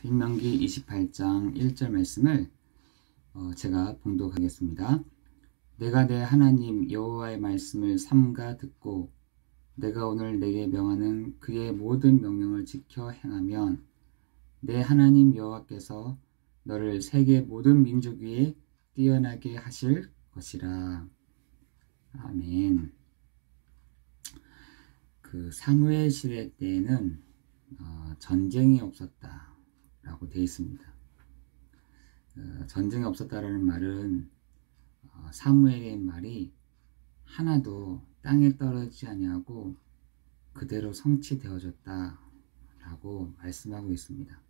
신명기 28장 1절 말씀을 제가 봉독하겠습니다. 내가 내 하나님 여호와의 말씀을 삼가 듣고 내가 오늘 내게 명하는 그의 모든 명령을 지켜 행하면 내 하나님 여호와께서 너를 세계 모든 민족 위에 뛰어나게 하실 것이라. 아멘. 그 사무엘 시대 때에는 전쟁이 없었다 라고 되어 있습니다. 전쟁이 없었다라는 말은 사무엘의 말이 하나도 땅에 떨어지지 아니하고 그대로 성취되어졌다 라고 말씀하고 있습니다.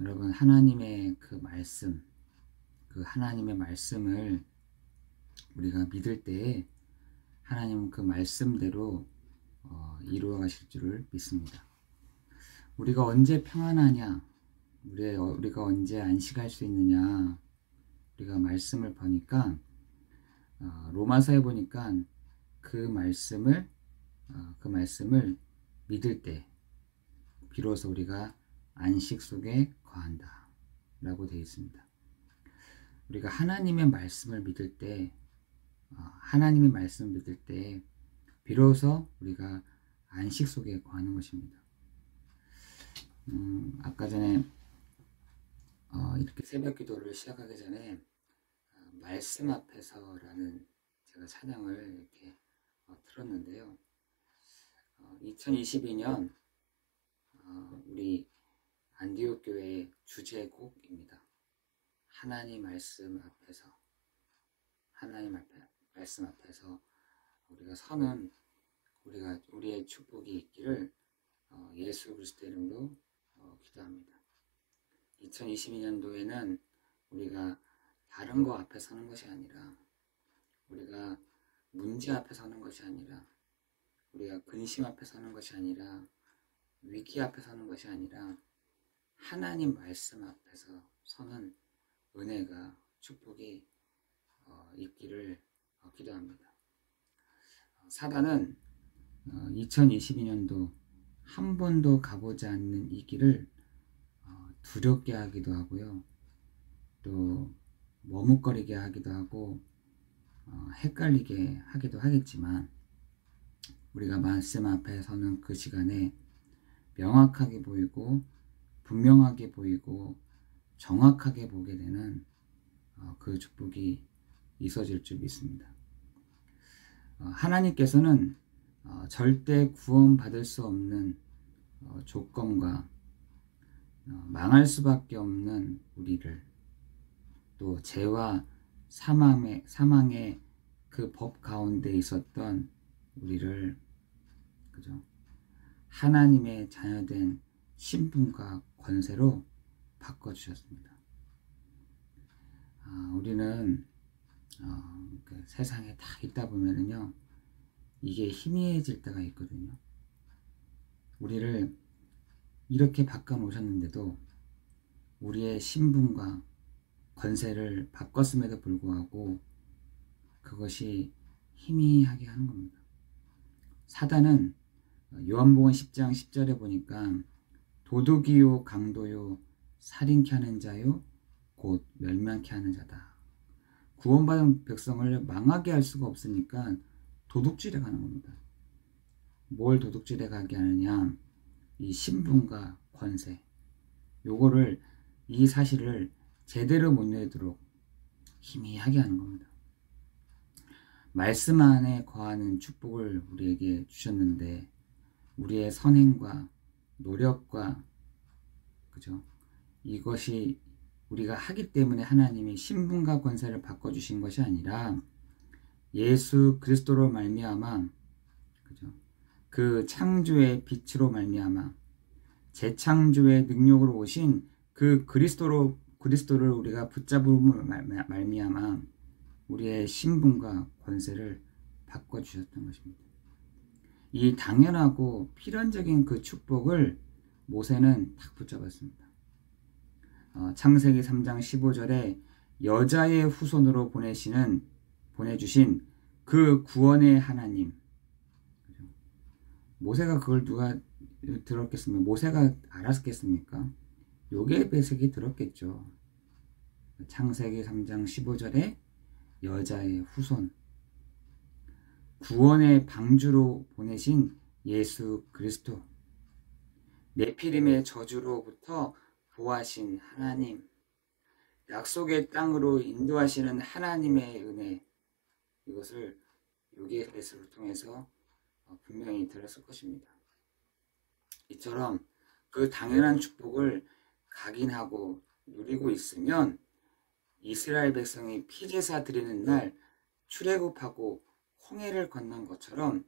여러분, 하나님의 그 말씀, 그 하나님의 말씀을 우리가 믿을 때에 하나님은 그 말씀대로 이루어 가실 줄을 믿습니다. 우리가 언제 평안하냐, 우리가 언제 안식할 수 있느냐, 우리가 말씀을 보니까 로마서에 보니까 그 말씀을 믿을 때 비로소 우리가 안식 속에 거한다 라고 되어 있습니다. 우리가 하나님의 말씀을 믿을 때 비로소 우리가 안식 속에 거하는 것입니다. 아까 전에 이렇게 새벽 기도를 시작하기 전에 말씀 앞에서라는 제가 찬양을 이렇게 틀었는데요. 2022년 우리 안디옥 교회의 주제곡입니다. 하나님 말씀 앞에서 우리가 서는 우리의 축복이 있기를 예수 그리스도의 이름으로 기도합니다. 2022년도에는 우리가 다른 거 앞에 서는 것이 아니라, 우리가 문제 앞에 서는 것이 아니라, 우리가 근심 앞에 서는 것이 아니라, 위기 앞에 서는 것이 아니라 하나님 말씀 앞에서 서는 은혜가, 축복이 있기를 기도합니다. 사단은 2022년도 한 번도 가보지 않는 이 길을 두렵게 하기도 하고요, 또 머뭇거리게 하기도 하고 헷갈리게 하기도 하겠지만, 우리가 말씀 앞에 서는 그 시간에 명확하게 보이고 분명하게 보이고 정확하게 보게 되는 그 축복이 있어질 줄 믿습니다. 하나님께서는 절대 구원받을 수 없는 조건과 망할 수밖에 없는 우리를, 또 죄와 사망의 그 법 가운데 있었던 우리를, 하나님의 자녀된 신분과 권세로 바꿔주셨습니다. 우리는 그 세상에 다 있다 보면은요, 이게 희미해질 때가 있거든요. 우리를 이렇게 바꿔놓으셨는데도 우리의 신분과 권세를 바꿨음에도 불구하고 그것이 희미하게 하는 겁니다. 사단은 요한복음 10장 10절에 보니까 도둑이요 강도요 살인케 하는 자요 곧 멸망케 하는 자다. 구원받은 백성을 망하게 할 수가 없으니까 도둑질에 가는 겁니다. 뭘 도둑질에 가게 하느냐, 이 신분과 권세, 이 사실을 제대로 못 내도록 희미하게 하는 겁니다. 말씀 안에 거하는 축복을 우리에게 주셨는데, 우리의 선행과 노력과 이것이 우리가 하기 때문에 하나님이 신분과 권세를 바꿔주신 것이 아니라 예수 그리스도로 말미암아, 그 창조의 빛으로 말미암아 재창조의 능력으로 오신 그 그리스도를 우리가 붙잡음으로 말미암아 우리의 신분과 권세를 바꿔주셨던 것입니다. 이 당연하고 필연적인 그 축복을 모세는 딱 붙잡았습니다. 창세기 3장 15절에 여자의 후손으로 보내주신 그 구원의 하나님, 모세가 그걸 누가 들었겠습니까? 모세가 알았겠습니까? 요괴 배색이 들었겠죠. 창세기 3장 15절에 여자의 후손, 구원의 방주로 보내신 예수 그리스도, 네피림의 저주로부터 구하신 하나님, 약속의 땅으로 인도하시는 하나님의 은혜, 이것을 요괴 배색을 통해서 분명히 들었을 것입니다. 이처럼 그 당연한 축복을 각인하고 누리고 있으면 이스라엘 백성이 피제사 드리는 날 출애굽하고 홍해를 건넌 것처럼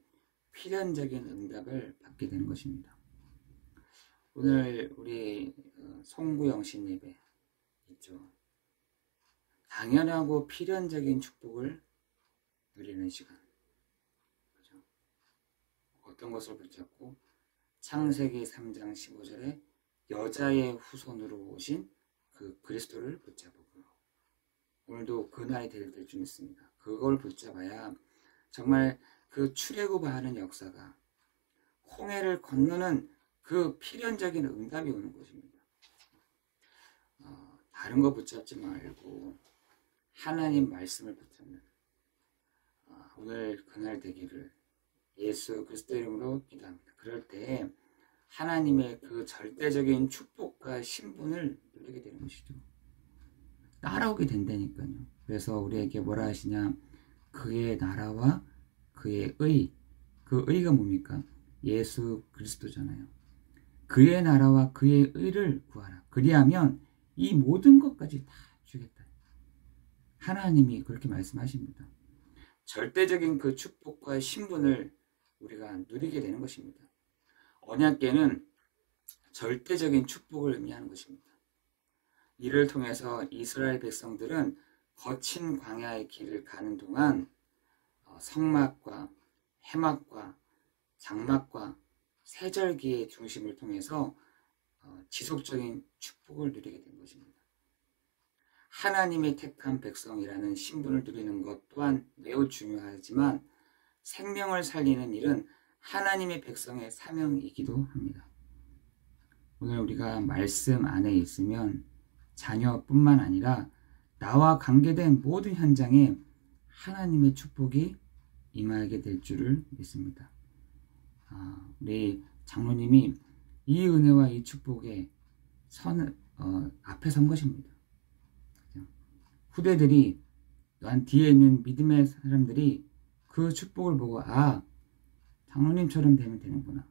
필연적인 응답을 받게 되는 것입니다. 오늘 우리 송구영신 예배 있죠. 당연하고 필연적인 축복을 누리는 시간. 그죠? 어떤 것을 붙잡고 창세기 3장 15절에 여자의 후손으로 오신 그 그리스도를 붙잡고 오늘도 그날이 될 줄 믿습니다. 그걸 붙잡아야 정말 그 출애굽하는 역사가 홍해를 건너는 그 필연적인 응답이 오는 것입니다. 다른 거 붙잡지 말고 하나님 말씀을 붙잡는 오늘 그날 되기를 예수 그리스도 이름으로 기도합니다. 그럴 때 하나님의 그 절대적인 축복과 신분을 누리게 되는 것이죠. 따라오게 된다니까요. 그래서 우리에게 뭐라 하시냐, 그의 나라와 그의 의, 그 의가 뭡니까? 예수 그리스도잖아요. 그의 나라와 그의 의를 구하라. 그리하면 이 모든 것까지 다 주겠다. 하나님이 그렇게 말씀하십니다. 절대적인 그 축복과 신분을 우리가 누리게 되는 것입니다. 언약궤는 절대적인 축복을 의미하는 것입니다. 이를 통해서 이스라엘 백성들은 거친 광야의 길을 가는 동안 성막과 해막과 장막과 세절기의 중심을 통해서 지속적인 축복을 누리게 된 것입니다. 하나님의 택한 백성이라는 신분을 누리는 것 또한 매우 중요하지만 생명을 살리는 일은 하나님의 백성의 사명이기도 합니다. 오늘 우리가 말씀 안에 있으면 자녀뿐만 아니라 나와 관계된 모든 현장에 하나님의 축복이 임하게 될 줄을 믿습니다. 우리 장로님이 이 은혜와 이 축복에 앞에 선 것입니다. 후대들이 또한 뒤에 있는 믿음의 사람들이 그 축복을 보고 장로님처럼 되면 되는구나.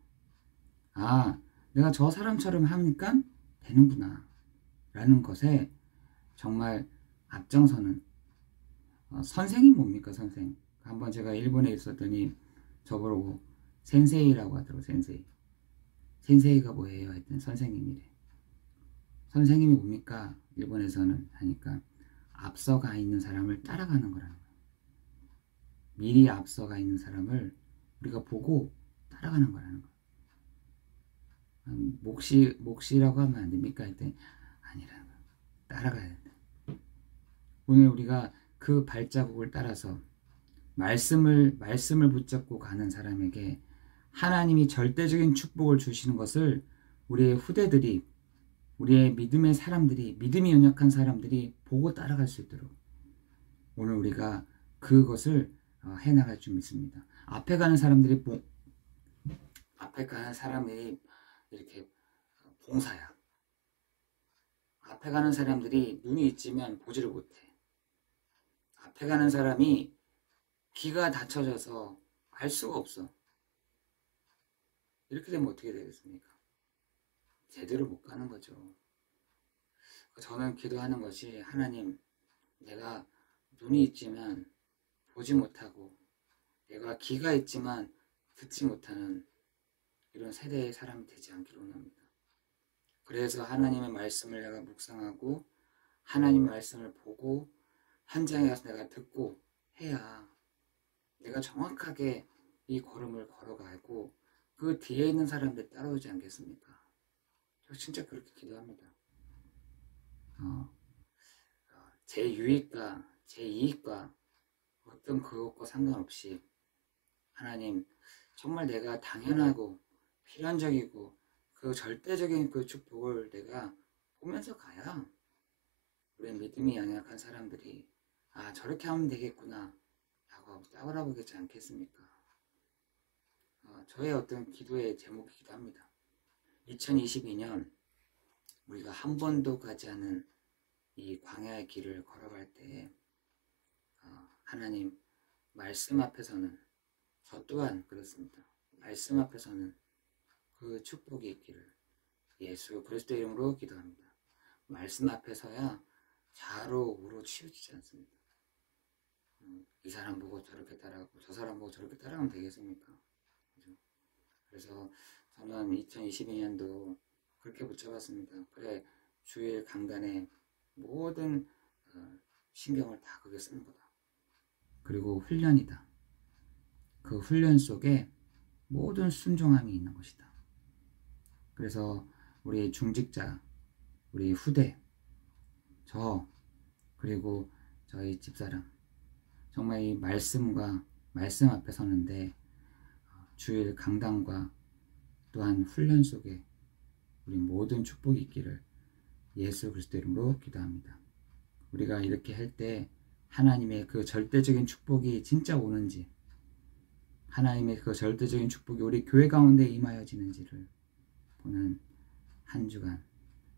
내가 저 사람처럼 하니까 되는구나. 라는 것에 정말 앞장서는 선생이 뭡니까? 선생. 한번 제가 일본에 있었더니 저보고 센세이라고 하더라고요. 센세이. 센세이가 뭐예요? 하여튼 선생님이래. 선생님이 뭡니까? 일본에서는 하니까 앞서가 있는 사람을 따라가는 거라는 거예요. 미리 앞서가 있는 사람을 우리가 보고 따라가는 거라는 거예요. 몫이라고 하면 안 됩니까? 했더니 아니라는 거예요. 따라가야 된다. 오늘 우리가 그 발자국을 따라서 말씀을 붙잡고 가는 사람에게 하나님이 절대적인 축복을 주시는 것을 우리의 후대들이, 우리의 믿음의 사람들이, 믿음이 연약한 사람들이 보고 따라갈 수 있도록 오늘 우리가 그것을 해나갈 줄 믿습니다. 앞에 가는 사람들이 이렇게 봉사야. 앞에 가는 사람들이 눈이 있지만 보지를 못해. 앞에 가는 사람이 귀가 닫혀져서 알 수가 없어. 이렇게 되면 어떻게 되겠습니까? 제대로 못 가는 거죠. 저는 기도하는 것이 하나님, 내가 눈이 있지만 보지 못하고 내가 귀가 있지만 듣지 못하는 이런 세대의 사람이 되지 않기를 원합니다. 그래서 하나님의 말씀을 내가 묵상하고 하나님의 말씀을 보고 현장에 가서 내가 듣고 해야 내가 정확하게 이 걸음을 걸어가고 그 뒤에 있는 사람들 따라오지 않겠습니까? 저 진짜 그렇게 기도합니다. 제 유익과 제 이익과 어떤 그것과 상관없이 하나님, 정말 내가 당연하고 필연적이고 그 절대적인 그 축복을 내가 보면서 가야 우리 믿음이 연약한 사람들이 아 저렇게 하면 되겠구나 라고 따라보겠지 않겠습니까? 저의 어떤 기도의 제목이기도 합니다. 2022년 우리가 한 번도 가지 않은 이 광야의 길을 걸어갈 때 하나님 말씀 앞에서는 저 또한 그렇습니다. 말씀 앞에서는 그 축복이 있기를 예수 그리스도 이름으로 기도합니다. 말씀 앞에서야 좌로 우로 치우치지 않습니다. 이 사람 보고 저렇게 따라하고 저 사람 보고 저렇게 따라하면 되겠습니까? 그죠? 그래서 저는 2022년도 그렇게 붙잡았습니다. 그래 주일 강단에 모든 신경을 다 거기에 쓰는 거다. 그리고 훈련이다. 그 훈련 속에 모든 순종함이 있는 것이다. 그래서 우리 중직자, 우리 후대, 저 그리고 저희 집사람 정말 이 말씀과 말씀 앞에 서는데 주일 강단과 또한 훈련 속에 우리 모든 축복이 있기를 예수 그리스도 이름으로 기도합니다. 우리가 이렇게 할 때 하나님의 그 절대적인 축복이 진짜 오는지 하나님의 그 절대적인 축복이 우리 교회 가운데 임하여지는지를 보는 한 주간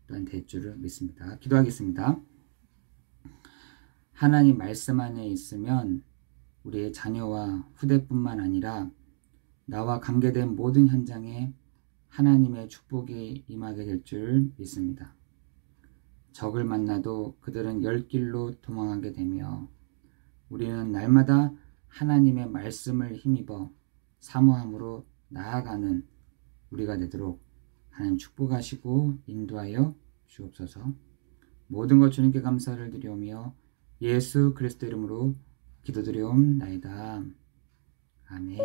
또한 될 줄을 믿습니다. 기도하겠습니다. 하나님 말씀 안에 있으면 우리의 자녀와 후대뿐만 아니라 나와 관계된 모든 현장에 하나님의 축복이 임하게 될 줄 믿습니다. 적을 만나도 그들은 열 길로 도망하게 되며 우리는 날마다 하나님의 말씀을 힘입어 사모함으로 나아가는 우리가 되도록 하나님 축복하시고 인도하여 주옵소서. 모든 것 주님께 감사를 드리오며 예수 그리스도 이름으로 기도드리옵나이다. 아멘.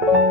주세요.